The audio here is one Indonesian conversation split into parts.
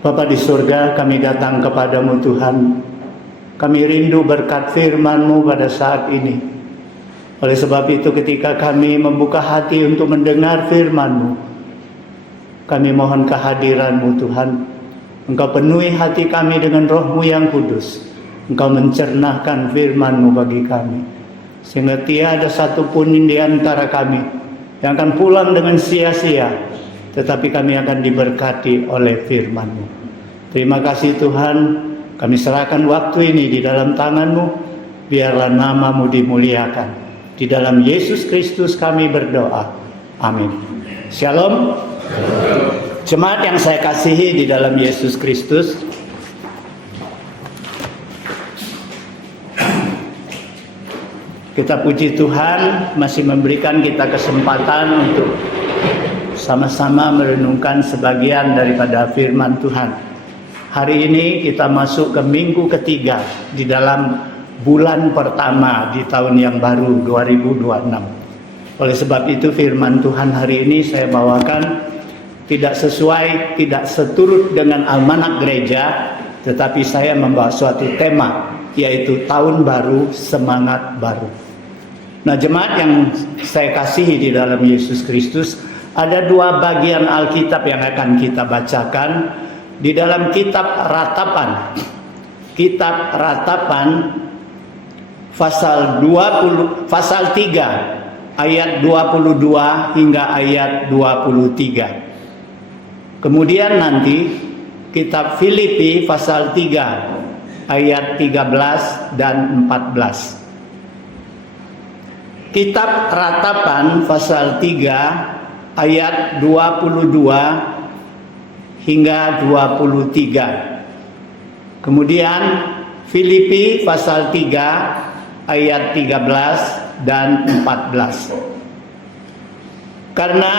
Bapa di surga, kami datang kepadamu Tuhan. Kami rindu berkat firman-Mu pada saat ini. Oleh sebab itu ketika kami membuka hati untuk mendengar firman-Mu, kami mohon kehadiran-Mu Tuhan. Engkau penuhi hati kami dengan Roh-Mu yang kudus. Engkau mencernahkan firman-Mu bagi kami. Sehingga tiada satupun di antara kami yang akan pulang dengan sia-sia, tetapi kami akan diberkati oleh firman-Mu. Terima kasih Tuhan, kami serahkan waktu ini di dalam tangan-Mu, biarlah nama-Mu dimuliakan. Di dalam Yesus Kristus kami berdoa. Amin. Shalom. Jemaat yang saya kasihi di dalam Yesus Kristus, kita puji Tuhan masih memberikan kita kesempatan untuk sama-sama merenungkan sebagian daripada firman Tuhan. Hari ini kita masuk ke minggu ketiga di dalam bulan pertama di tahun yang baru 2026. Oleh sebab itu firman Tuhan hari ini saya bawakan tidak sesuai, tidak seturut dengan almanak gereja, tetapi saya membawa suatu tema, yaitu tahun baru, semangat baru. Nah, jemaat yang saya kasihi di dalam Yesus Kristus, ada dua bagian Alkitab yang akan kita bacakan di dalam kitab Ratapan. Kitab Ratapan pasal 3 ayat 22 hingga ayat 23. Kemudian nanti kitab Filipi pasal 3 ayat 13 dan 14. Kitab Ratapan pasal 3 ayat 22 hingga 23. Kemudian Filipi pasal 3 ayat 13 dan 14. Karena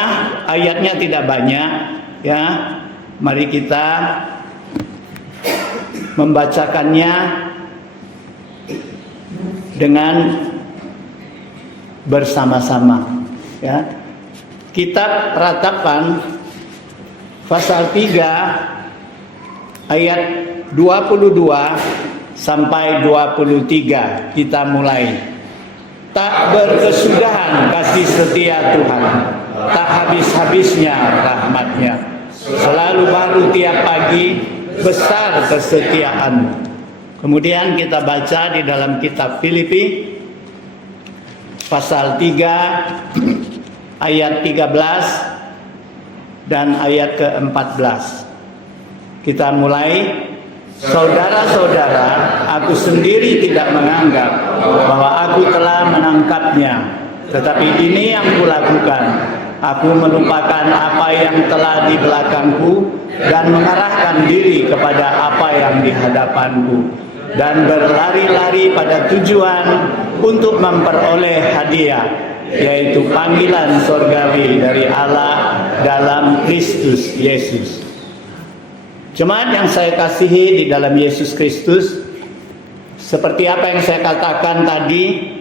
ayatnya tidak banyak, ya, mari kita membacakannya dengan bersama-sama, ya. Kitab Ratapan pasal 3 ayat 22 sampai 23. Kita mulai. Tak berkesudahan kasih setia Tuhan, tak habis-habisnya rahmat-Nya. Selalu baru tiap pagi, besar kesetiaan. Kemudian kita baca di dalam kitab Filipi pasal 3 ayat 13 dan ayat ke-14. Kita mulai. Saudara-saudara, aku sendiri tidak menganggap bahwa aku telah menangkapnya, tetapi ini yang kulakukan. Aku melupakan apa yang telah di belakangku dan mengarahkan diri kepada apa yang di hadapanku, dan berlari-lari pada tujuan untuk memperoleh hadiah, yaitu panggilan sorgawi dari Allah dalam Kristus Yesus. Jemaat yang saya kasihi di dalam Yesus Kristus, seperti apa yang saya katakan tadi,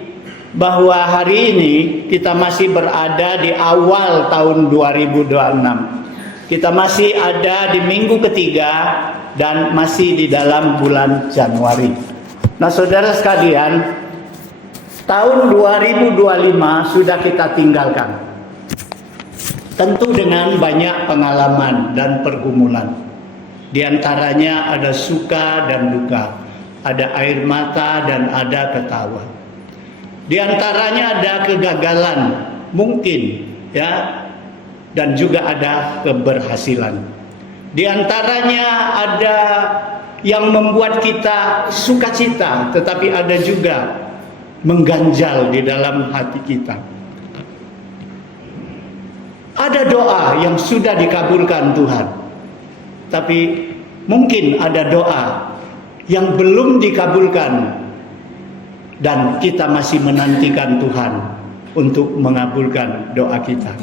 bahwa hari ini kita masih berada di awal tahun 2026. Kita masih ada di minggu ketiga dan masih di dalam bulan Januari. Nah, saudara sekalian, tahun 2025 sudah kita tinggalkan. Tentu dengan banyak pengalaman dan pergumulan. Di antaranya ada suka dan duka, ada air mata dan ada ketawa. Di antaranya ada kegagalan, mungkin, ya, dan juga ada keberhasilan. Di antaranya ada yang membuat kita sukacita, tetapi ada juga mengganjal di dalam hati kita. Ada doa yang sudah dikabulkan Tuhan, tapi mungkin ada doa yang belum dikabulkan dan kita masih menantikan Tuhan untuk mengabulkan doa kita.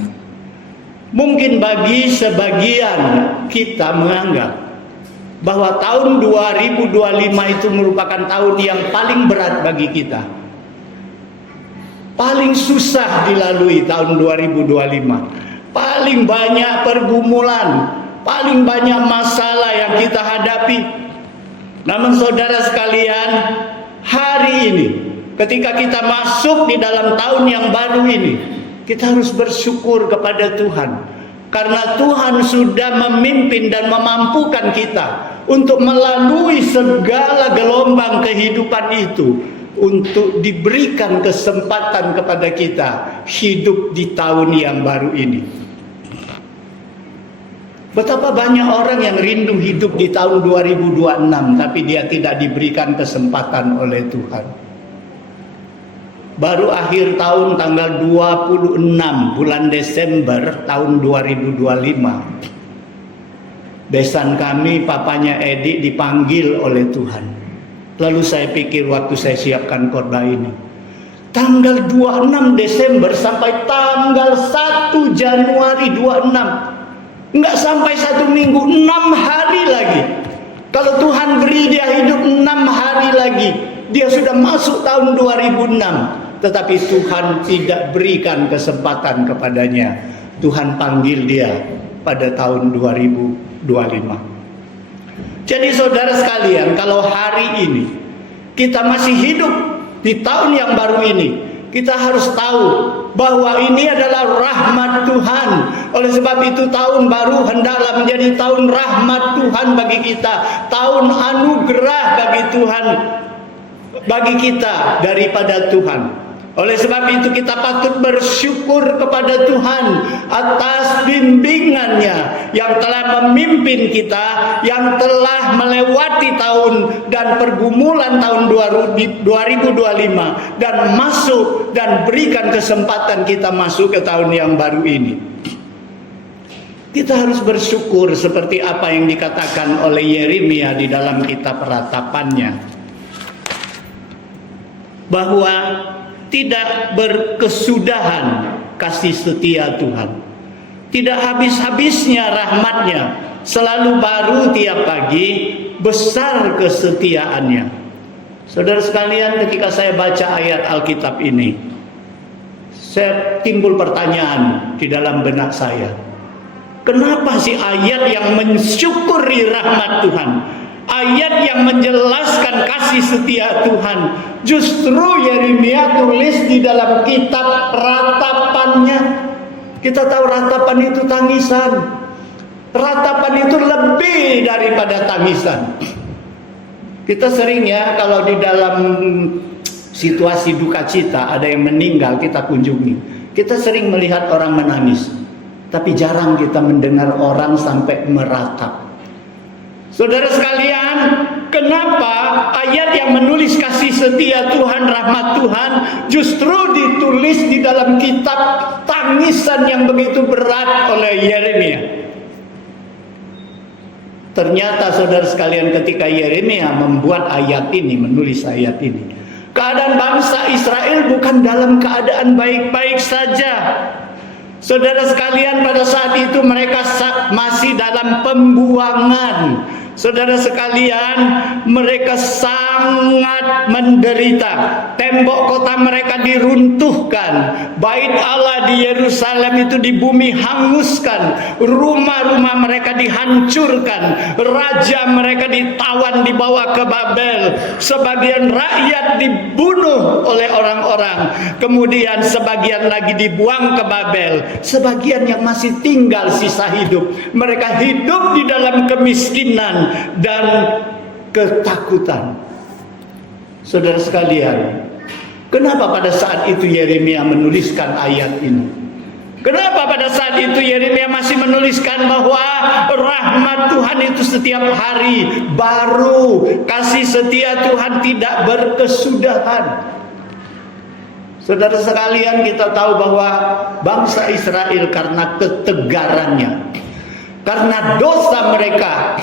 Mungkin bagi sebagian kita menganggap bahwa tahun 2025 itu merupakan tahun yang paling berat bagi kita. Paling susah dilalui tahun 2025. Paling banyak pergumulan, paling banyak masalah yang kita hadapi. Namun saudara sekalian, hari ini ketika kita masuk di dalam tahun yang baru ini, kita harus bersyukur kepada Tuhan. Karena Tuhan sudah memimpin dan memampukan kita untuk melalui segala gelombang kehidupan itu, untuk diberikan kesempatan kepada kita hidup di tahun yang baru ini. Betapa banyak orang yang rindu hidup di tahun 2026, tapi dia tidak diberikan kesempatan oleh Tuhan. Baru akhir tahun tanggal 26 bulan Desember tahun 2025, besan kami, papanya Edi, dipanggil oleh Tuhan. Lalu saya pikir waktu saya siapkan khotbah ini, tanggal 26 Desember sampai tanggal 1 Januari 26, enggak sampai 1 minggu, 6 hari lagi. Kalau Tuhan beri dia hidup 6 hari lagi, dia sudah masuk tahun 2006. Tetapi Tuhan tidak berikan kesempatan kepadanya. Tuhan panggil dia pada tahun 2025. Jadi saudara sekalian, kalau hari ini kita masih hidup di tahun yang baru ini, kita harus tahu bahwa ini adalah rahmat Tuhan. Oleh sebab itu tahun baru hendaklah menjadi tahun rahmat Tuhan bagi kita, tahun anugerah bagi Tuhan, bagi kita daripada Tuhan. Oleh sebab itu kita patut bersyukur kepada Tuhan atas bimbingannya yang telah memimpin kita, yang telah melewati tahun dan pergumulan tahun 2025 dan masuk dan berikan kesempatan kita masuk ke tahun yang baru ini. Kita harus bersyukur seperti apa yang dikatakan oleh Yeremia di dalam kitab Ratapannya, bahwa tidak berkesudahan kasih setia Tuhan, tidak habis-habisnya rahmatnya, selalu baru tiap pagi, besar kesetiaannya. Saudara sekalian, ketika saya baca ayat Alkitab ini, saya timbul pertanyaan di dalam benak saya. Kenapa sih ayat yang mensyukuri rahmat Tuhan, ayat yang menjelaskan kasih setia Tuhan, justru Yeremia tulis di dalam kitab Ratapannya? Kita tahu ratapan itu tangisan. Ratapan itu lebih daripada tangisan. Kita sering ya, kalau di dalam situasi duka cita ada yang meninggal, kita kunjungi, kita sering melihat orang menangis, tapi jarang kita mendengar orang sampai meratap. Saudara sekalian, kenapa ayat yang menulis kasih setia Tuhan, rahmat Tuhan, justru ditulis di dalam kitab tangisan yang begitu berat oleh Yeremia? Ternyata saudara sekalian, ketika Yeremia membuat ayat ini, menulis ayat ini, keadaan bangsa Israel bukan dalam keadaan baik-baik saja. Saudara sekalian, pada saat itu mereka masih dalam pembuangan. Saudara sekalian, mereka sangat menderita. Tembok kota mereka diruntuhkan, bait Allah di Yerusalem itu di bumi hanguskan, rumah-rumah mereka dihancurkan, raja mereka ditawan dibawa ke Babel, sebagian rakyat dibunuh oleh orang-orang, kemudian sebagian lagi dibuang ke Babel, sebagian yang masih tinggal sisa hidup, mereka hidup di dalam kemiskinan dan ketakutan. Saudara sekalian, kenapa pada saat itu Yeremia menuliskan ayat ini? Kenapa pada saat itu Yeremia masih menuliskan bahwa rahmat Tuhan itu setiap hari baru, kasih setia Tuhan tidak berkesudahan? Saudara sekalian, kita tahu bahwa bangsa Israel karena ketegarannya, karena dosa mereka,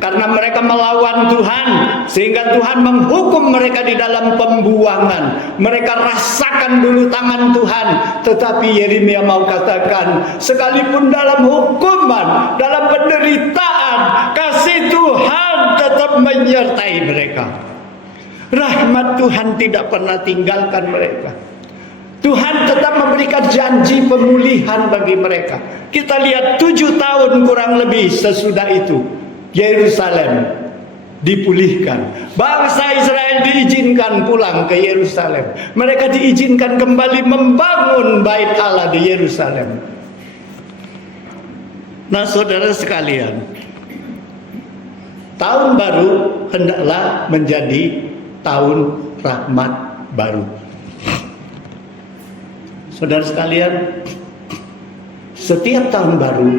karena mereka melawan Tuhan, sehingga Tuhan menghukum mereka di dalam pembuangan. Mereka rasakan dulu tangan Tuhan. Tetapi Yeremia mau katakan, sekalipun dalam hukuman, dalam penderitaan, kasih Tuhan tetap menyertai mereka. Rahmat Tuhan tidak pernah tinggalkan mereka. Tuhan tetap memberikan janji pemulihan bagi mereka. Kita lihat 7 tahun kurang lebih sesudah itu, Yerusalem dipulihkan. Bangsa Israel diizinkan pulang ke Yerusalem. Mereka diizinkan kembali membangun bait Allah di Yerusalem. Nah, saudara sekalian, tahun baru hendaklah menjadi tahun rahmat baru. Saudara sekalian, setiap tahun baru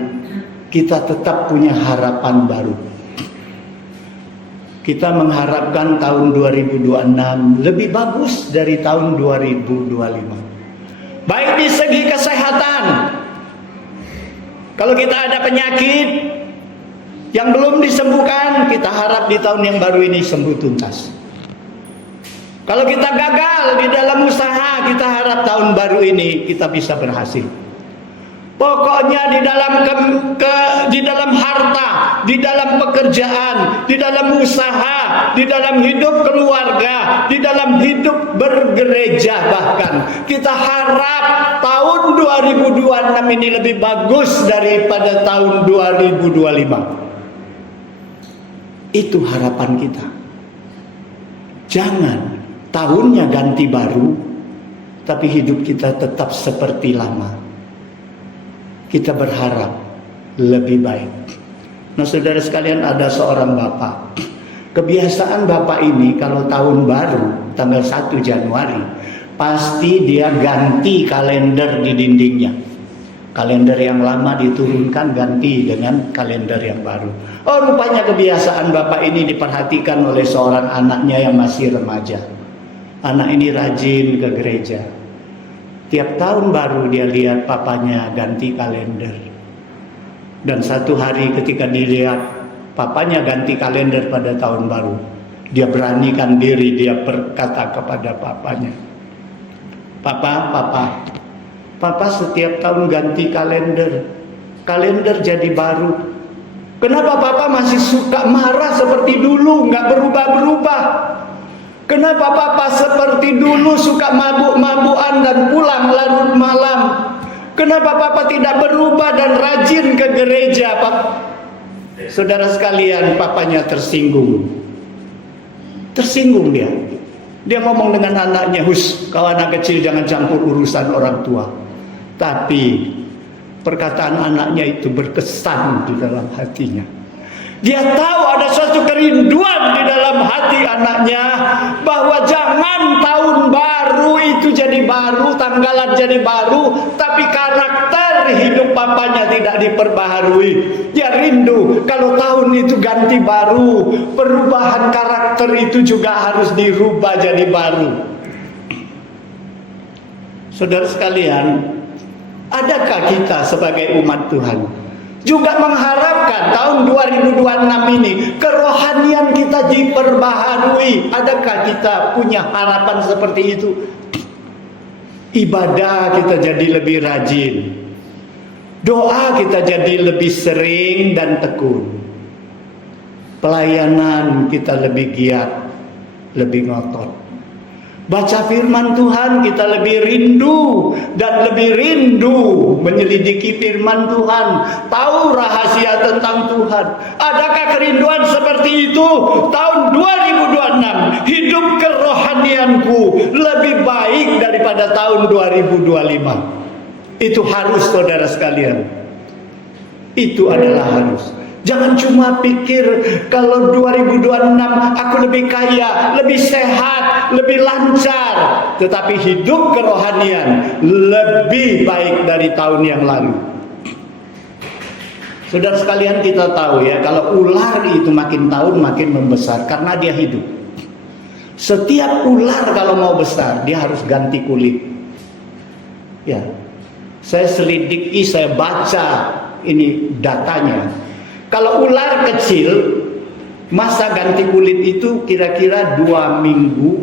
kita tetap punya harapan baru. Kita mengharapkan tahun 2026 lebih bagus dari tahun 2025. Baik di segi kesehatan. Kalau kita ada penyakit yang belum disembuhkan, kita harap di tahun yang baru ini sembuh tuntas. Kalau kita gagal di dalam usaha, kita harap tahun baru ini kita bisa berhasil. Pokoknya di dalam harta, di dalam pekerjaan, di dalam usaha, di dalam hidup keluarga, di dalam hidup bergereja bahkan, kita harap tahun 2026 ini lebih bagus daripada tahun 2025. Itu harapan kita. Jangan tahunnya ganti baru, tapi hidup kita tetap seperti lama. Kita berharap lebih baik. Nah, saudara sekalian, ada seorang bapak. Kebiasaan bapak ini kalau tahun baru, tanggal 1 Januari, pasti dia ganti kalender di dindingnya. Kalender yang lama diturunkan, ganti dengan kalender yang baru. Oh, rupanya kebiasaan bapak ini diperhatikan oleh seorang anaknya yang masih remaja. Anak ini rajin ke gereja. Tiap tahun baru dia lihat papanya ganti kalender. Dan satu hari ketika dilihat papanya ganti kalender pada tahun baru, dia beranikan diri, dia berkata kepada papanya, Papa setiap tahun ganti kalender. Kalender jadi baru. Kenapa Papa masih suka marah seperti dulu, nggak berubah-berubah? Kenapa Papa seperti dulu suka mabuk-mabukan dan pulang larut malam? Kenapa Papa tidak berubah dan rajin ke gereja, Pak? Saudara sekalian, papanya tersinggung. Tersinggung dia. Dia ngomong dengan anaknya, kau anak kecil jangan campur urusan orang tua. Tapi perkataan anaknya itu berkesan di dalam hatinya. Dia tahu ada suatu kerinduan di dalam hati anaknya, bahwa jangan tahun baru itu jadi baru, tanggalan jadi baru, tapi karakter hidup papanya tidak diperbaharui. Dia rindu kalau tahun itu ganti baru, perubahan karakter itu juga harus dirubah jadi baru. Saudara sekalian, adakah kita sebagai umat Tuhan juga mengharapkan tahun 2026 ini kerohanian kita diperbaharui? Adakah kita punya harapan seperti itu? Ibadah kita jadi lebih rajin, doa kita jadi lebih sering dan tekun, pelayanan kita lebih giat, lebih ngotot. Baca firman Tuhan kita lebih rindu dan lebih rindu menyelidiki firman Tuhan, tahu rahasia tentang Tuhan. Adakah kerinduan seperti itu? Tahun 2026 hidup kerohanianku lebih baik daripada tahun 2025. Itu harus, saudara sekalian. Itu adalah harus. Jangan cuma pikir kalau 2026 aku lebih kaya, lebih sehat, lebih lancar, tetapi hidup kerohanian lebih baik dari tahun yang lalu. Saudara sekalian, kita tahu ya, kalau ular itu makin tahun makin membesar karena dia hidup. Setiap ular kalau mau besar dia harus ganti kulit. Ya, saya selidiki, saya baca ini datanya. Kalau ular kecil, masa ganti kulit itu kira-kira 2 minggu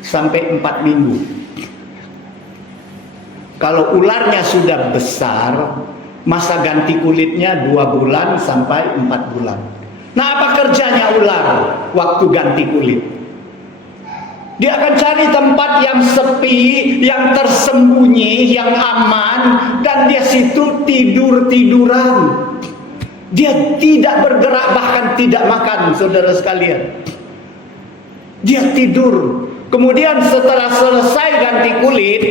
sampai 4 minggu. Kalau ularnya sudah besar, masa ganti kulitnya 2 bulan sampai 4 bulan. Nah, apa kerjanya ular waktu ganti kulit? Dia akan cari tempat yang sepi, yang tersembunyi, yang aman, dan dia situ tidur-tiduran. Dia tidak bergerak, bahkan tidak makan, saudara sekalian. Dia tidur. Kemudian setelah selesai ganti kulit,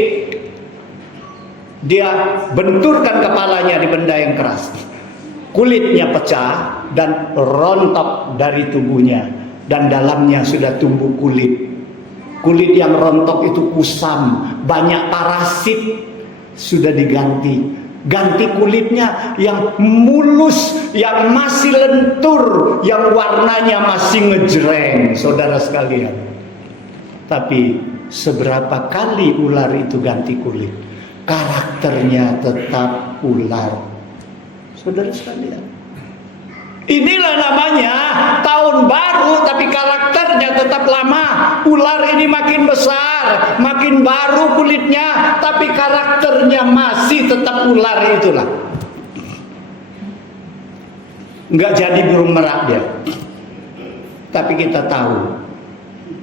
dia benturkan kepalanya di benda yang keras. Kulitnya pecah dan rontok dari tubuhnya, dan dalamnya sudah tumbuh kulit. Kulit yang rontok itu kusam, banyak parasit. Sudah diganti. Ganti kulitnya yang mulus, yang masih lentur, yang warnanya masih ngejreng, saudara sekalian. Tapi seberapa kali ular itu ganti kulit, karakternya tetap ular, saudara sekalian. Inilah namanya tahun baru, tapi karakternya tetap lama. Ular ini makin besar, makin baru kulitnya, tapi karakternya masih tetap ular itulah. Nggak jadi burung merak dia. Tapi kita tahu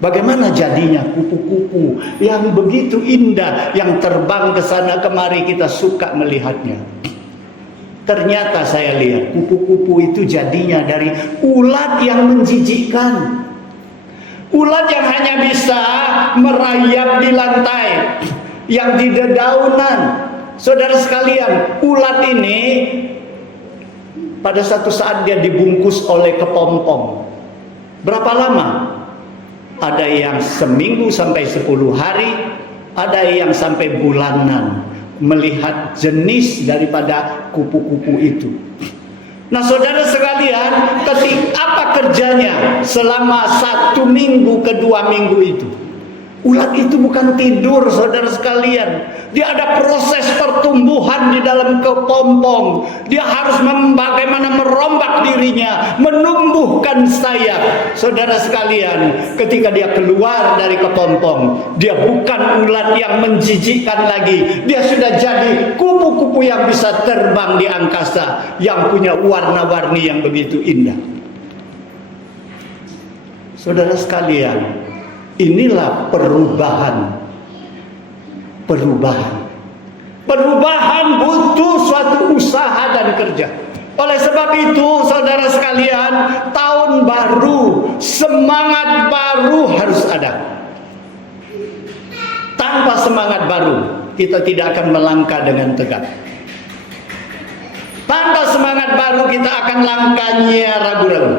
bagaimana jadinya kupu-kupu yang begitu indah, yang terbang ke sana kemari, kita suka melihatnya. Ternyata saya lihat kupu-kupu itu jadinya dari ulat yang menjijikkan. Ulat yang hanya bisa merayap di lantai, yang di dedaunan. Saudara sekalian, ulat ini pada satu saat dia dibungkus oleh kepompong. Berapa lama? Ada yang seminggu sampai 10 hari, ada yang sampai bulanan melihat jenis daripada kupu-kupu itu. Nah, saudara sekalian, apa kerjanya selama 1 minggu ke 2 minggu itu? Ulat itu bukan tidur, saudara sekalian. Dia ada proses pertumbuhan di dalam kepompong. Dia harus bagaimana merombak dirinya, menumbuhkan sayap. Saudara sekalian, ketika dia keluar dari kepompong, dia bukan ulat yang menjijikkan lagi. Dia sudah jadi kupu-kupu yang bisa terbang di angkasa, yang punya warna-warni yang begitu indah. Saudara sekalian, inilah perubahan. Perubahan butuh suatu usaha dan kerja. Oleh sebab itu, saudara sekalian, tahun baru, semangat baru harus ada. Tanpa semangat baru, kita tidak akan melangkah dengan tegak. Tanpa semangat baru, kita akan langkahnya ragu-ragu.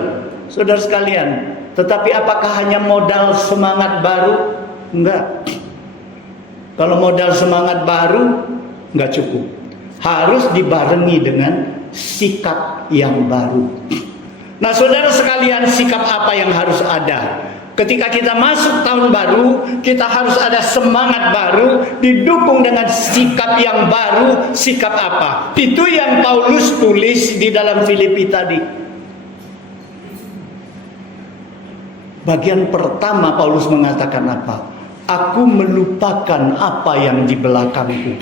Saudara sekalian, tetapi apakah hanya modal semangat baru? Enggak. Kalau modal semangat baru enggak cukup. Harus dibarengi dengan sikap yang baru. Nah, saudara sekalian, sikap apa yang harus ada? Ketika kita masuk tahun baru, kita harus ada semangat baru, didukung dengan sikap yang baru. Sikap apa? Itu yang Paulus tulis di dalam Filipi tadi. Bagian pertama Paulus mengatakan apa? Aku melupakan apa yang di belakangku.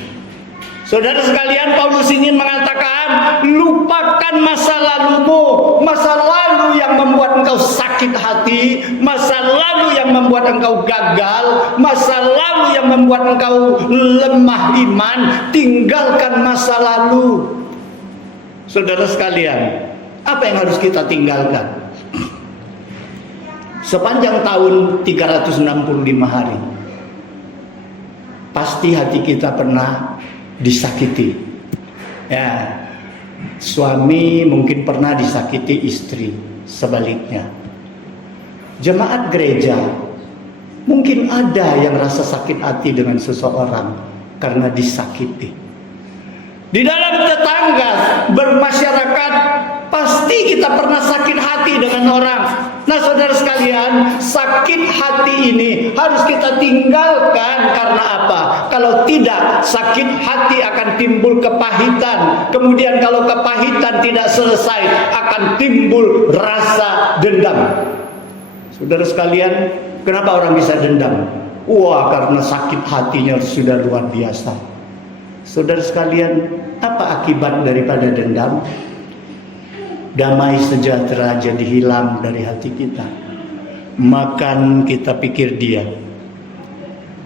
Saudara sekalian, Paulus ingin mengatakan, lupakan masa lalumu, masa lalu yang membuat engkau sakit hati, masa lalu yang membuat engkau gagal, masa lalu yang membuat engkau lemah iman. Tinggalkan masa lalu. Saudara sekalian, apa yang harus kita tinggalkan? Sepanjang tahun 365 hari, pasti hati kita pernah disakiti. Ya, suami mungkin pernah disakiti istri, sebaliknya. Jemaat gereja mungkin ada yang rasa sakit hati dengan seseorang karena disakiti. Di dalam tetangga, bermasyarakat, pasti kita pernah sakit hati dengan orang. Nah, saudara sekalian, sakit hati ini harus kita tinggalkan. Karena apa? Kalau tidak, sakit hati akan timbul kepahitan. Kemudian kalau kepahitan tidak selesai, akan timbul rasa dendam. Saudara sekalian, kenapa orang bisa dendam? Wah, karena sakit hatinya sudah luar biasa. Saudara sekalian, apa akibat daripada dendam? Damai sejahtera jadi hilang dari hati kita. Makan kita pikir dia,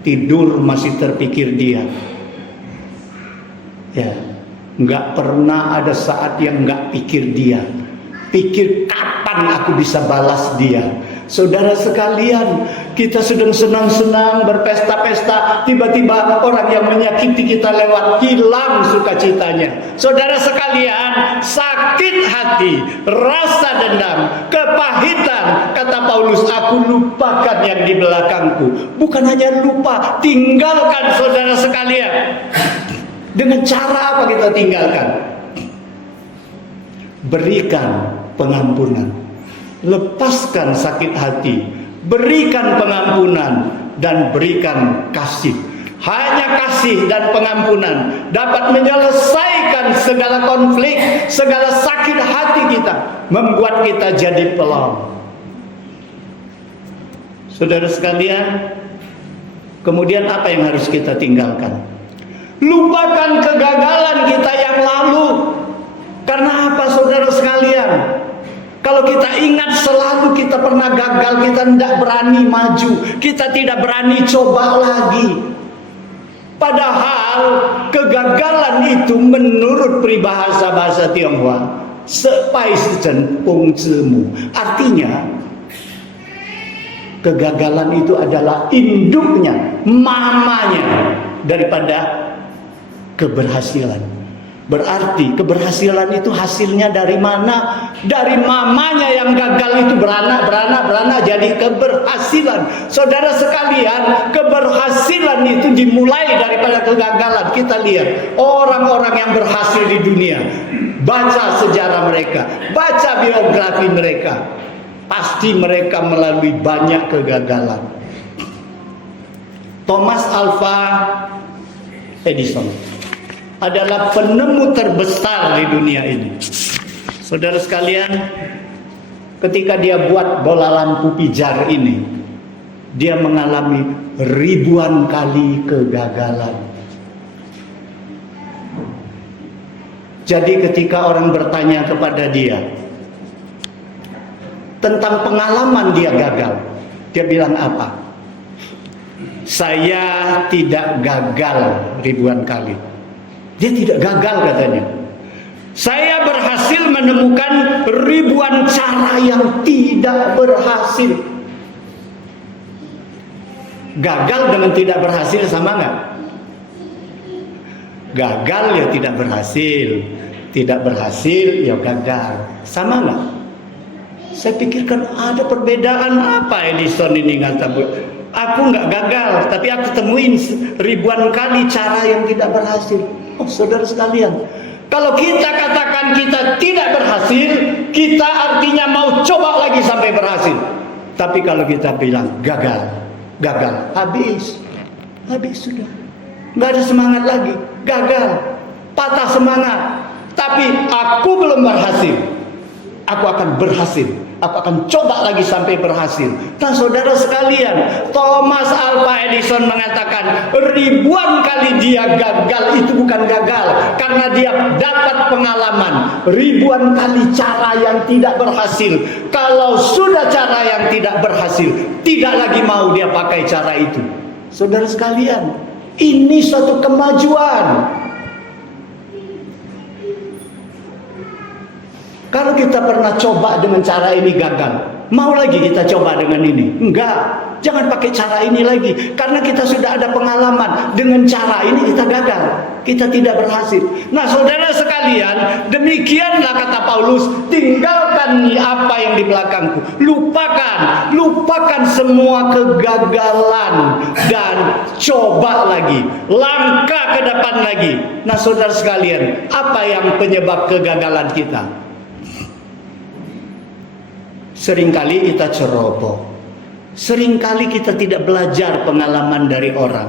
tidur masih terpikir dia. Ya, nggak pernah ada saat yang nggak pikir dia. pikir kapan aku bisa balas dia. Saudara sekalian, kita sedang senang-senang berpesta-pesta, tiba-tiba orang yang menyakiti kita lewat, hilang sukacitanya. Saudara sekalian, sakit hati, rasa dendam, kepahitan, kata Paulus, aku lupakan yang di belakangku. Bukan hanya lupa, tinggalkan saudara sekalian. Dengan cara apa kita tinggalkan? Berikan pengampunan. Lepaskan sakit hati, berikan pengampunan, dan berikan kasih. Hanya kasih dan pengampunan dapat menyelesaikan segala konflik, segala sakit hati kita, membuat kita jadi pelong. Saudara sekalian, kemudian apa yang harus kita tinggalkan? Lupakan kegagalan kita yang lalu. Karena apa, saudara sekalian? Kalau kita ingat selalu kita pernah gagal, kita tidak berani maju, kita tidak berani coba lagi. Padahal kegagalan itu menurut peribahasa Tionghoa, sepai secenpung cemu. Artinya, kegagalan itu adalah induknya, mamanya daripada keberhasilan. Berarti keberhasilan itu hasilnya dari mana? Dari mamanya yang gagal itu beranak jadi keberhasilan. Saudara sekalian, keberhasilan itu dimulai daripada kegagalan. Kita lihat orang-orang yang berhasil di dunia, baca sejarah mereka, baca biografi mereka, pasti mereka melalui banyak kegagalan. Thomas Alva Edison adalah penemu terbesar di dunia ini. Saudara sekalian, ketika dia buat bola lampu pijar ini, dia mengalami ribuan kali kegagalan. Jadi ketika orang bertanya kepada dia tentang pengalaman dia gagal, dia bilang apa? Saya tidak gagal ribuan kali. Dia tidak gagal katanya. Saya berhasil menemukan ribuan cara yang tidak berhasil. Gagal dengan tidak berhasil sama nggak? Gagal ya tidak berhasil, tidak berhasil ya gagal, sama nggak? Saya pikirkan ada perbedaan apa Edison ini kata bu. Aku nggak gagal, tapi aku temuin ribuan kali cara yang tidak berhasil. Oh, saudara sekalian, kalau kita katakan kita tidak berhasil, kita artinya mau coba lagi sampai berhasil. Tapi kalau kita bilang gagal, habis sudah, nggak ada semangat lagi, gagal, patah semangat. Tapi aku belum berhasil, aku akan berhasil. Aku akan coba lagi sampai berhasil. Nah, saudara sekalian, Thomas Alva Edison mengatakan ribuan kali dia gagal itu bukan gagal, karena dia dapat pengalaman ribuan kali cara yang tidak berhasil. Kalau sudah cara yang tidak berhasil, tidak lagi mau dia pakai cara itu. Saudara sekalian, ini suatu kemajuan. Kalau kita pernah coba dengan cara ini gagal, mau lagi kita coba dengan ini? Enggak, jangan pakai cara ini lagi. Karena kita sudah ada pengalaman, dengan cara ini kita gagal, kita tidak berhasil. Nah, saudara sekalian, demikianlah kata Paulus, tinggalkan apa yang di belakangku. Lupakan semua kegagalan dan coba lagi, langkah ke depan lagi. Nah, saudara sekalian, apa yang penyebab kegagalan kita? Seringkali kita ceroboh, seringkali kita tidak belajar pengalaman dari orang.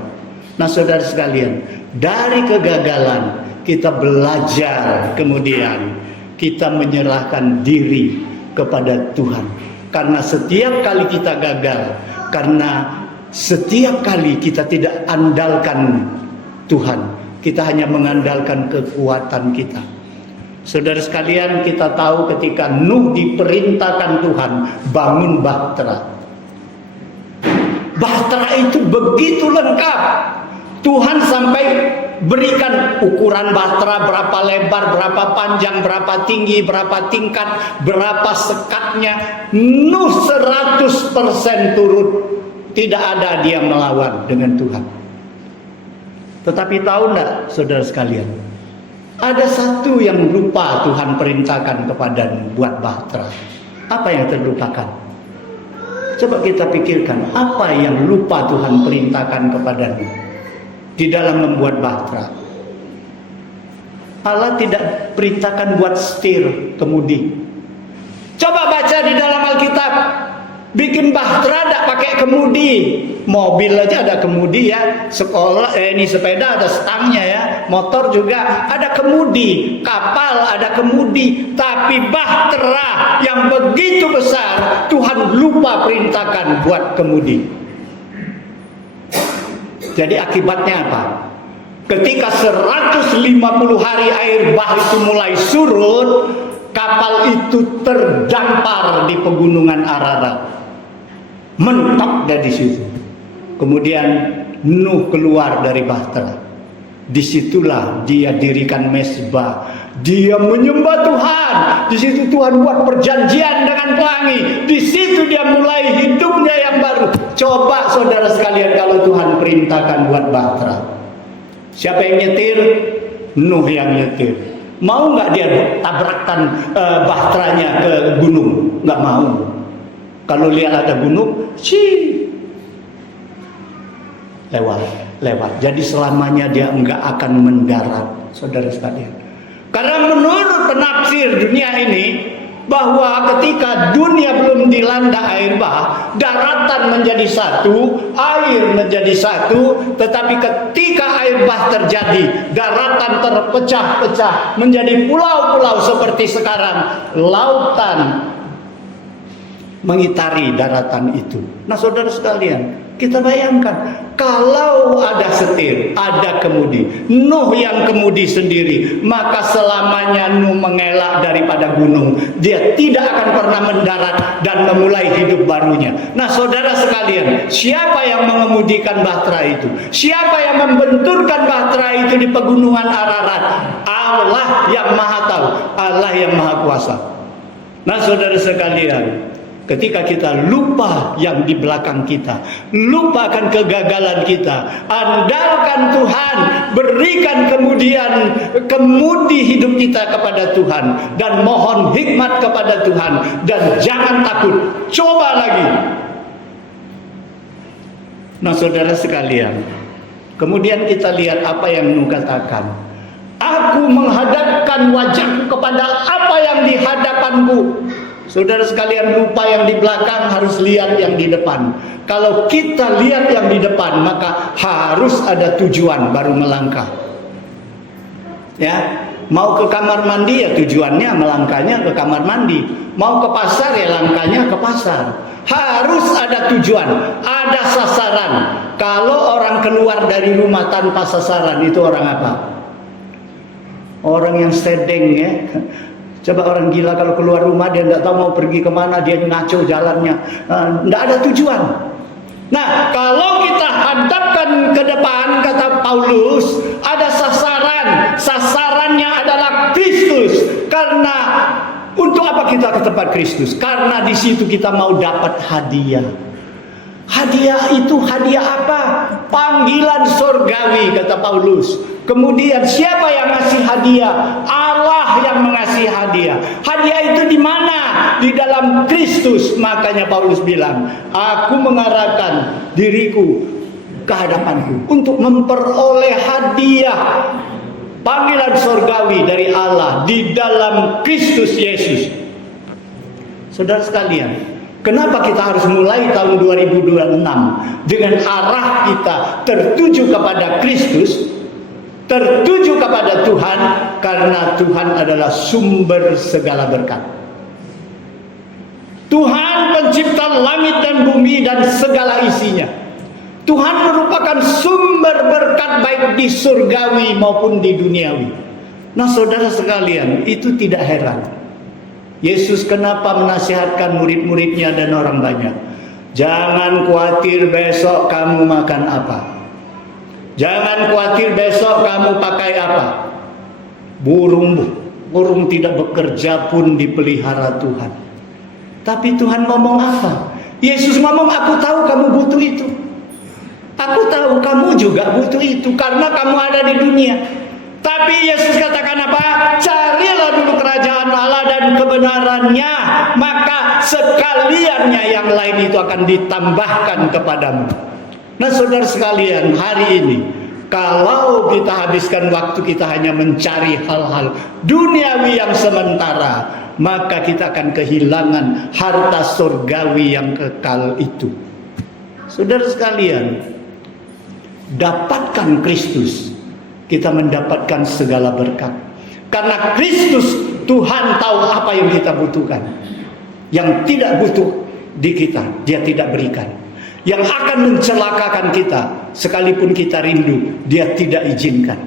Nah, saudara sekalian, dari kegagalan kita belajar, kemudian kita menyerahkan diri kepada Tuhan. Karena setiap kali kita gagal, karena setiap kali kita tidak andalkan Tuhan, kita hanya mengandalkan kekuatan kita. Saudara sekalian, kita tahu ketika Nuh diperintahkan Tuhan bangun bahtera. Bahtera itu begitu lengkap. Tuhan sampai berikan ukuran bahtera berapa lebar, berapa panjang, berapa tinggi, berapa tingkat, berapa sekatnya. Nuh 100% turut. Tidak ada dia melawan dengan Tuhan. Tetapi tahu enggak saudara sekalian, ada satu yang lupa Tuhan perintahkan kepadamu buat bahtera. Apa yang terlupakan? Coba kita pikirkan, apa yang lupa Tuhan perintahkan kepadamu di dalam membuat bahtera? Allah tidak perintahkan buat setir kemudi. Coba baca di dalam Alkitab, bikin bahtera tidak pakai kemudi. Mobil aja ada kemudi ya, ini sepeda ada stangnya ya, motor juga ada kemudi, kapal ada kemudi, tapi bahtera yang begitu besar Tuhan lupa perintahkan buat kemudi. Jadi akibatnya apa? Ketika 150 hari air bah itu mulai surut, kapal itu terdampar di pegunungan Ararat, mentok dari situ. Kemudian Nuh keluar dari bahtera. Disitulah dia dirikan mezbah. Dia menyembah Tuhan. Di situ Tuhan buat perjanjian dengan pelangi. Di situ dia mulai hidupnya yang baru. Coba saudara sekalian, kalau Tuhan perintahkan buat bahtera, siapa yang nyetir? Nuh yang nyetir. Mau nggak dia tabrakkan bahteranya ke gunung? Nggak mau. Kalau lihat ada gunung, lewat. Jadi selamanya dia enggak akan mendarat, saudara sekalian. Karena menurut penafsir dunia ini, bahwa ketika dunia belum dilanda air bah, daratan menjadi satu, air menjadi satu. Tetapi ketika air bah terjadi, daratan terpecah-pecah menjadi pulau-pulau seperti sekarang. Lautan mengitari daratan itu. Nah saudara sekalian, kita bayangkan kalau ada setir, ada kemudi, Nuh yang kemudi sendiri, maka selamanya Nuh mengelak daripada gunung. Dia tidak akan pernah mendarat dan memulai hidup barunya. Nah saudara sekalian, siapa yang mengemudikan bahtera itu? Siapa yang membenturkan bahtera itu di pegunungan Ararat? Allah yang maha tahu, Allah yang maha kuasa. Nah saudara sekalian, ketika kita lupa yang di belakang kita, lupakan kegagalan kita, andalkan Tuhan, berikan kemudian kemudi hidup kita kepada Tuhan, dan mohon hikmat kepada Tuhan, dan jangan takut, coba lagi. Nah saudara sekalian, kemudian kita lihat apa yang Nuh katakan. Aku menghadapkan wajahku kepada apa yang di hadapanku. Saudara sekalian, lupa yang di belakang, harus lihat yang di depan. Kalau kita lihat yang di depan, maka harus ada tujuan baru melangkah. Ya, mau ke kamar mandi ya tujuannya melangkahnya ke kamar mandi. Mau ke pasar ya langkahnya ke pasar. Harus ada tujuan, ada sasaran. Kalau orang keluar dari rumah tanpa sasaran, itu orang apa? Orang yang sedeng ya. Coba orang gila kalau keluar rumah dia tidak tahu mau pergi kemana, dia ngaco jalannya, tidak ada tujuan. Nah kalau kita hadapkan ke depan, kata Paulus, ada sasaran. Sasarannya adalah Kristus. Karena untuk apa kita ke tempat Kristus? Karena di situ kita mau dapat hadiah. Hadiah itu hadiah apa? Panggilan surgawi, kata Paulus. Kemudian siapa yang ngasih hadiah? Allah yang mengasih hadiah. Hadiah itu di mana? Di dalam Kristus. Makanya Paulus bilang, aku mengarahkan diriku ke hadapanku untuk memperoleh hadiah panggilan surgawi dari Allah di dalam Kristus Yesus. Saudara sekalian, kenapa kita harus mulai tahun 2026 dengan arah kita tertuju kepada Kristus, tertuju kepada Tuhan? Karena Tuhan adalah sumber segala berkat. Tuhan pencipta langit dan bumi dan segala isinya. Tuhan merupakan sumber berkat baik di surgawi maupun di duniawi. Nah saudara sekalian, itu tidak heran Yesus kenapa menasihatkan murid-muridnya dan orang banyak. Jangan khawatir besok kamu makan apa. Jangan khawatir besok kamu pakai apa. Burung tidak bekerja pun dipelihara Tuhan. Tapi Tuhan ngomong apa? Yesus ngomong, aku tahu kamu butuh itu. Aku tahu kamu juga butuh itu karena kamu ada di dunia. Tapi Yesus katakan apa? Carilah dulu kerajaan Allah dan kebenarannya, maka sekaliannya yang lain itu akan ditambahkan kepadamu. Nah saudara sekalian, hari ini kalau kita habiskan waktu kita hanya mencari hal-hal duniawi yang sementara, maka kita akan kehilangan harta surgawi yang kekal itu. Saudara sekalian, dapatkan Kristus, kita mendapatkan segala berkat. Karena Kristus, Tuhan tahu apa yang kita butuhkan. Yang tidak butuh di kita, Dia tidak berikan. Yang akan mencelakakan kita, sekalipun kita rindu, Dia tidak izinkan.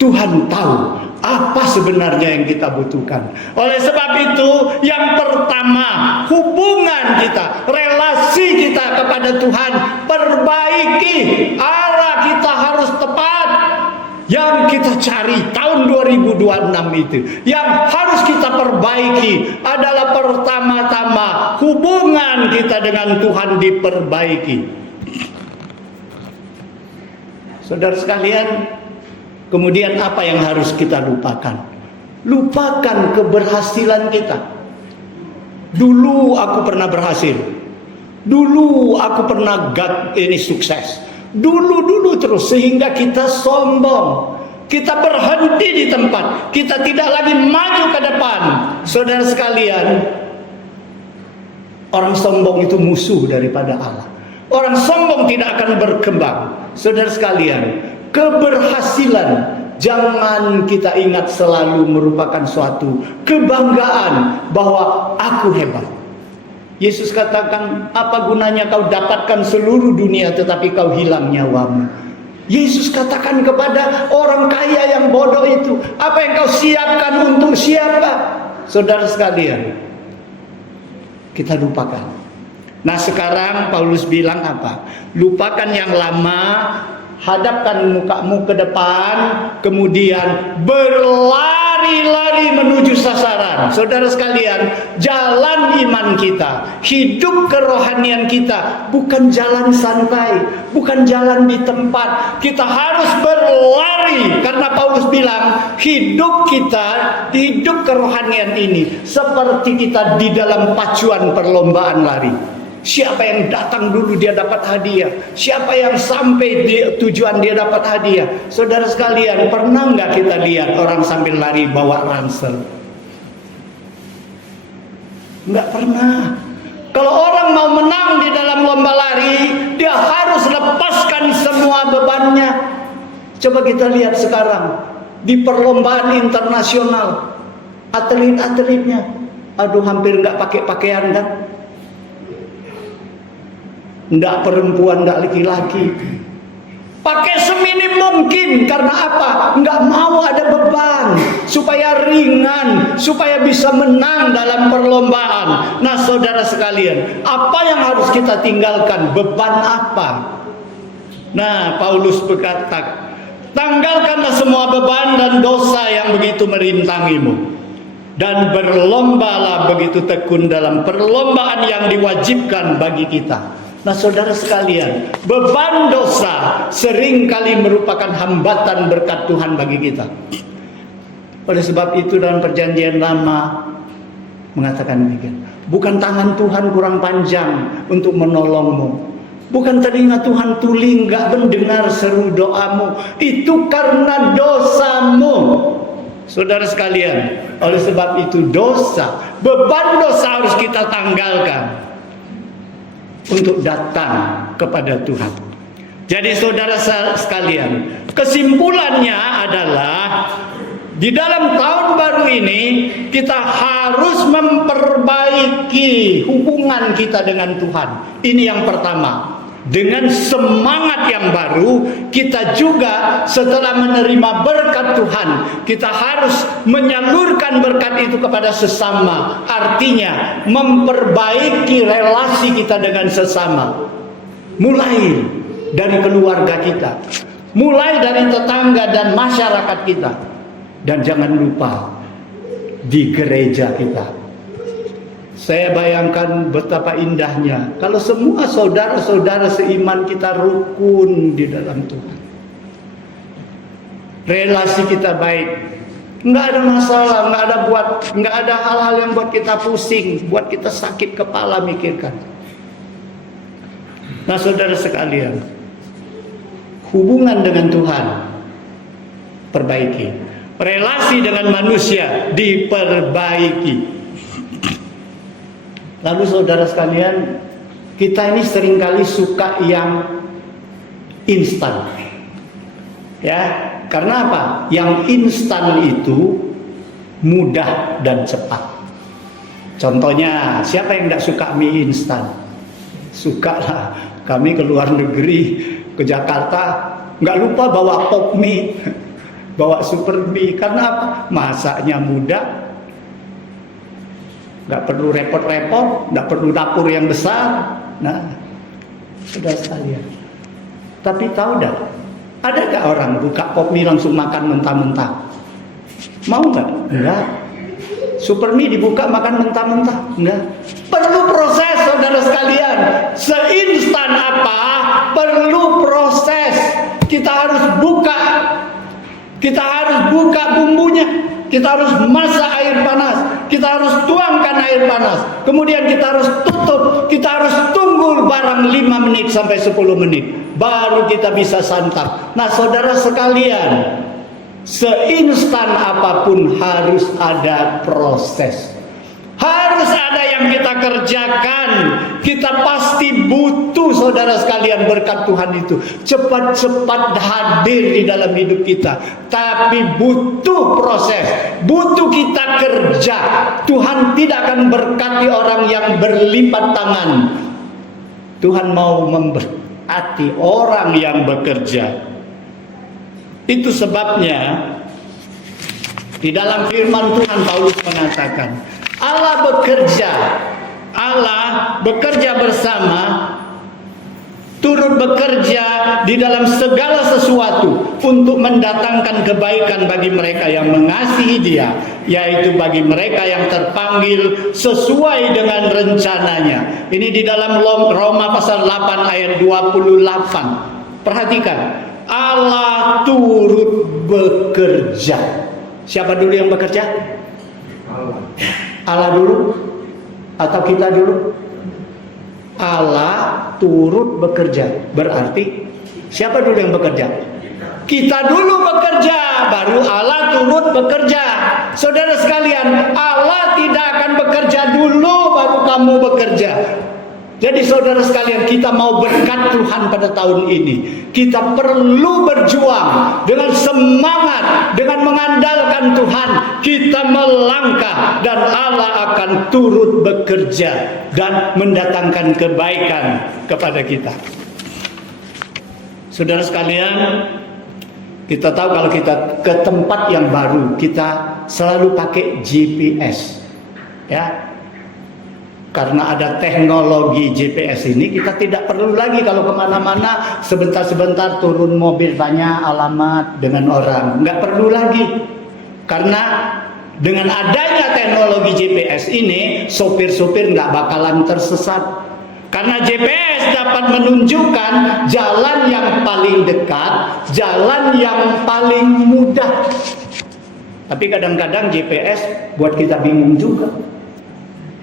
Tuhan tahu apa sebenarnya yang kita butuhkan. Oleh sebab itu, yang pertama, hubungan kita, relasi kita kepada Tuhan, perbaiki. Arah kita harus tepat. Yang kita cari tahun 2026 itu, yang harus kita perbaiki adalah pertama-tama hubungan kita dengan Tuhan diperbaiki. Saudara sekalian, kemudian apa yang harus kita lupakan? Lupakan keberhasilan kita. Dulu aku pernah berhasil. Dulu aku pernah sukses. Dulu terus, sehingga kita sombong. Kita berhenti di tempat. Kita tidak lagi maju ke depan. Saudara sekalian, orang sombong itu musuh daripada Allah. Orang sombong tidak akan berkembang. Saudara sekalian, keberhasilan jangan kita ingat selalu merupakan suatu kebanggaan bahwa aku hebat. Yesus katakan, apa gunanya kau dapatkan seluruh dunia tetapi kau hilang nyawamu. Yesus katakan kepada orang kaya yang bodoh itu, apa yang kau siapkan untuk siapa? Saudara sekalian, kita lupakan. Nah sekarang Paulus bilang apa? Lupakan yang lama, hadapkan mukamu ke depan, kemudian berlari-lari menuju sasaran. Saudara sekalian, jalan iman kita, hidup kerohanian kita bukan jalan santai, bukan jalan di tempat. Kita harus berlari, karena Paulus bilang hidup kita, hidup kerohanian ini seperti kita di dalam pacuan perlombaan lari. Siapa yang datang dulu dia dapat hadiah. Siapa yang sampai di tujuan dia dapat hadiah. Saudara sekalian, pernah nggak kita lihat orang sambil lari bawa ransel? Nggak pernah. Kalau orang mau menang di dalam lomba lari, dia harus lepaskan semua bebannya. Coba kita lihat sekarang di perlombaan internasional, atlet-atletnya, aduh hampir nggak pakai pakaian kan? Nggak perempuan, nggak laki-laki. Pakai seminim mungkin. Karena apa? Nggak mau ada beban. Supaya ringan. Supaya bisa menang dalam perlombaan. Nah saudara sekalian, apa yang harus kita tinggalkan? Beban apa? Nah Paulus berkata, tanggalkanlah semua beban dan dosa yang begitu merintangimu. Dan berlombalah begitu tekun dalam perlombaan yang diwajibkan bagi kita. Nah saudara sekalian, beban dosa seringkali merupakan hambatan berkat Tuhan bagi kita. Oleh sebab itu dalam perjanjian lama mengatakan demikian. Bukan tangan Tuhan kurang panjang untuk menolongmu. Bukan telinga Tuhan tuli gak mendengar seru doamu. Itu karena dosamu. Saudara sekalian, oleh sebab itu dosa, beban dosa harus kita tanggalkan untuk datang kepada Tuhan. Jadi saudara sekalian, kesimpulannya adalah di dalam tahun baru ini kita harus memperbaiki hubungan kita dengan Tuhan. Ini yang pertama. Dengan semangat yang baru, kita juga setelah menerima berkat Tuhan, kita harus menyalurkan berkat itu kepada sesama. Artinya, memperbaiki relasi kita dengan sesama. Mulai dari keluarga kita. mulai dari tetangga dan masyarakat kita. Dan jangan lupa di gereja kita. Saya bayangkan betapa indahnya kalau semua saudara-saudara seiman kita rukun di dalam Tuhan. Relasi kita baik, nggak ada masalah, nggak ada hal-hal yang buat kita pusing, buat kita sakit kepala mikirkan. Nah, saudara sekalian, hubungan dengan Tuhan perbaiki, relasi dengan manusia diperbaiki. Lalu saudara sekalian, kita ini seringkali suka yang instan. Ya, karena apa? Yang instan itu mudah dan cepat. Contohnya, siapa yang tidak suka mie instan? Suka lah. Kami ke luar negeri, ke Jakarta, nggak lupa bawa pop mie, bawa super mie. Karena apa? Masaknya mudah, nggak perlu repot-repot, nggak perlu dapur yang besar. Nah, sudah sekalian. Tapi tahu dah, ada gak orang buka pop mie langsung makan mentah-mentah? Mau nggak? Enggak. Super mie dibuka makan mentah-mentah? Enggak. Perlu proses, saudara sekalian. Seinstan apa? Perlu proses. Kita harus buka. Kita harus buka bumbunya. Kita harus masak air panas. Kita harus tuangkan air panas. Kemudian kita harus tutup. Kita harus tunggu barang 5 menit sampai 10 menit. Baru kita bisa santap. Nah, saudara sekalian, seinstan apapun harus ada proses. Harus ada yang kita kerjakan. Kita pasti butuh, saudara sekalian, berkat Tuhan itu cepat-cepat hadir di dalam hidup kita. Tapi butuh proses, butuh kita kerja. Tuhan tidak akan berkati orang yang berlipat tangan. Tuhan mau memberkati orang yang bekerja. Itu sebabnya di dalam firman Tuhan Paulus mengatakan, Allah bekerja bersama, turut bekerja di dalam segala sesuatu untuk mendatangkan kebaikan bagi mereka yang mengasihi Dia, yaitu bagi mereka yang terpanggil sesuai dengan rencananya. Ini di dalam Roma pasal 8 ayat 28. Perhatikan, Allah turut bekerja. Siapa dulu yang bekerja? Allah dulu atau kita dulu? Allah turut bekerja. Berarti siapa dulu yang bekerja? Kita dulu bekerja, baru Allah turut bekerja. Saudara sekalian, Allah tidak akan bekerja dulu baru kamu bekerja. Jadi saudara sekalian, kita mau berkat Tuhan pada tahun ini, kita perlu berjuang dengan semangat, dengan mengandalkan Tuhan. Kita melangkah dan Allah akan turut bekerja dan mendatangkan kebaikan kepada kita. Saudara sekalian, kita tahu kalau kita ke tempat yang baru, kita selalu pakai GPS, ya. Karena ada teknologi GPS ini, kita tidak perlu lagi kalau kemana-mana sebentar-sebentar turun mobil tanya alamat dengan orang. Nggak perlu lagi. Karena dengan adanya teknologi GPS ini, sopir-sopir nggak bakalan tersesat. Karena GPS dapat menunjukkan jalan yang paling dekat, jalan yang paling mudah. Tapi kadang-kadang GPS buat kita bingung juga.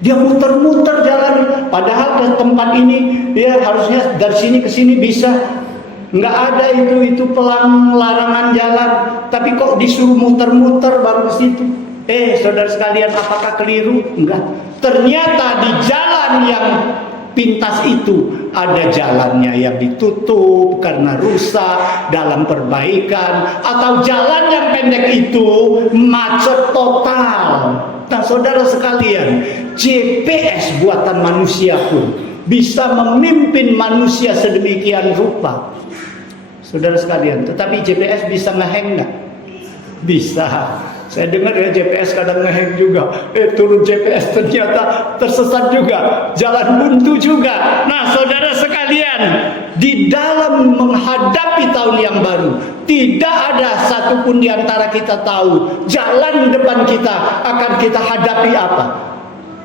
Dia muter-muter jalan, padahal ke tempat ini dia harusnya dari sini ke sini bisa. Nggak ada itu pelang larangan jalan, tapi kok disuruh muter-muter baru ke situ. Saudara sekalian, apakah keliru? Enggak. Ternyata di jalan yang pintas itu ada jalannya yang ditutup karena rusak dalam perbaikan, atau jalan yang pendek itu macet total. Nah, saudara sekalian, GPS buatan manusia pun bisa memimpin manusia sedemikian rupa. Saudara sekalian, tetapi GPS bisa ngehang nggak? Bisa. Saya dengar ya GPS kadang ngehang juga. Turun GPS ternyata tersesat juga, jalan buntu juga. Nah, saudara sekalian, di dalam menghadapi tahun yang baru. Tidak ada satupun di antara kita tahu jalan depan kita akan kita hadapi apa.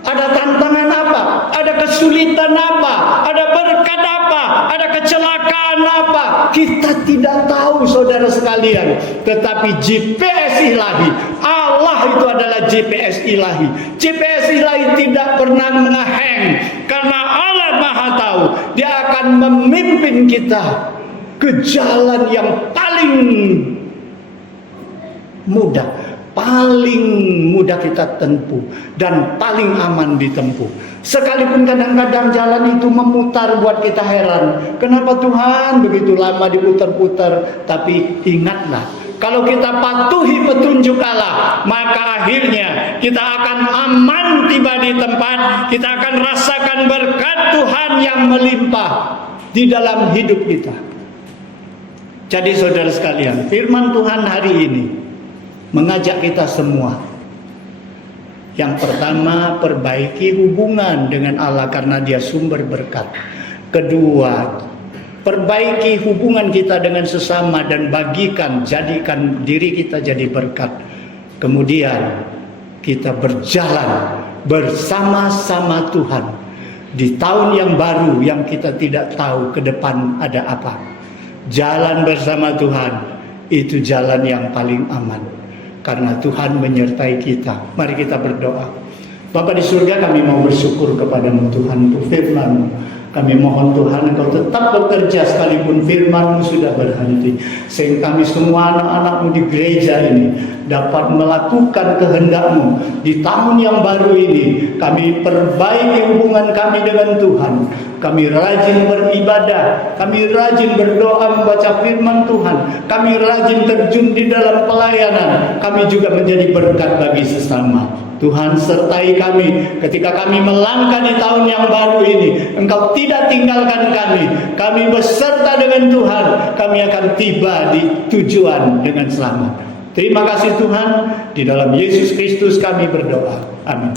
Ada tantangan apa? Ada kesulitan apa? Ada berkat apa? Ada kecelakaan apa? Kita tidak tahu, saudara sekalian. Tetapi GPS ilahi, Allah itu adalah GPS ilahi. GPS ilahi tidak pernah mengeheng, karena Allah Maha tahu. Dia akan memimpin kita ke jalan yang paling mudah, paling mudah kita tempuh, dan paling aman ditempuh. Sekalipun kadang-kadang jalan itu memutar buat kita heran. Kenapa Tuhan begitu lama diputar-putar? Tapi ingatlah, kalau kita patuhi petunjuk Allah, maka akhirnya kita akan aman tiba di tempat. Kita akan rasakan berkat Tuhan yang melimpah di dalam hidup kita. Jadi saudara sekalian, firman Tuhan hari ini mengajak kita semua. Yang pertama, perbaiki hubungan dengan Allah karena Dia sumber berkat. Kedua, perbaiki hubungan kita dengan sesama dan jadikan diri kita jadi berkat. Kemudian kita berjalan bersama-sama Tuhan di tahun yang baru yang kita tidak tahu ke depan ada apa. Jalan bersama Tuhan itu jalan yang paling aman, karena Tuhan menyertai kita. Mari kita berdoa. Bapa di surga, kami mau bersyukur kepadamu Tuhan untuk firman-Mu. Kami mohon Tuhan Engkau tetap bekerja sekalipun firman-Mu sudah berhenti, sehingga kami semua anak-anak-Mu di gereja ini dapat melakukan kehendak-Mu di tahun yang baru ini. Kami perbaiki hubungan kami dengan Tuhan. Kami rajin beribadah, kami rajin berdoa membaca firman Tuhan, kami rajin terjun di dalam pelayanan, kami juga menjadi berkat bagi sesama. Tuhan sertai kami ketika kami melangkah di tahun yang baru ini. Engkau tidak tinggalkan kami. Kami beserta dengan Tuhan, kami akan tiba di tujuan dengan selamat. Terima kasih Tuhan, di dalam Yesus Kristus kami berdoa. Amin.